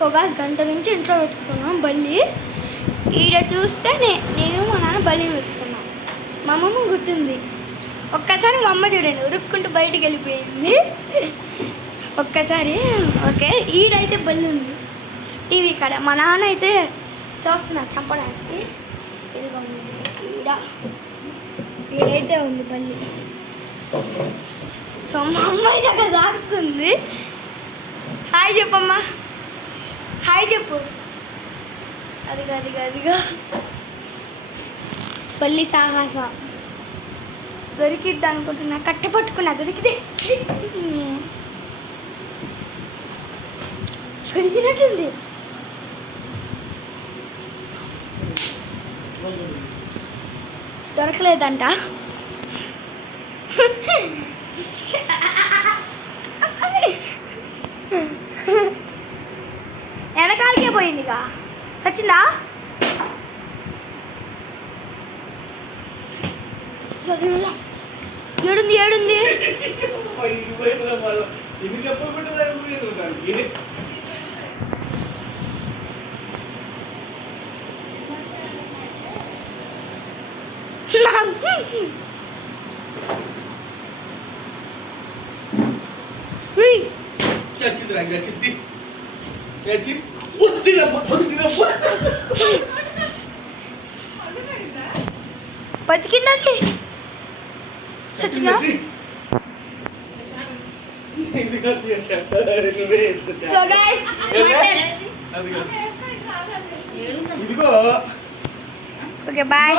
So gas గంట నుంచి ఇంట్లో వెతుకుతున్నాం బల్లి. ఈడ చూస్తే నేను మా నాన్న బల్లిని వెతుకుతున్నాం. మా అమ్మమ్మ కూర్చుంది. ఒక్కసారి మా అమ్మ చూడండి ఉరుక్కుంటూ బయటికి వెళ్ళిపోయింది. ఒక్కసారి ఓకే. ఈడైతే బల్లి ఉంది టీవీ కాడ. మా నాన్న అయితే చూస్తున్నా చంపడానికి. ఇదిగో ఈడైతే ఉంది బల్లి. సో మా అమ్మ అయితే అక్కడ దాక్కుంది. హాయ్ చెప్పమ్మా, హాయ్ చెప్పు. అదిగా బల్లి సాహస దొరికిద్ది అనుకుంటున్నా. కట్ట పట్టుకున్నా దొరికితే దొరికినట్టుంది. దొరకలేదంట. వెనకాలకే పోయిందిగా. సచ్చిందా? ఏడుంది ఏడుంది? బతికిందండి. సచ్చిందా? So guys okay bye.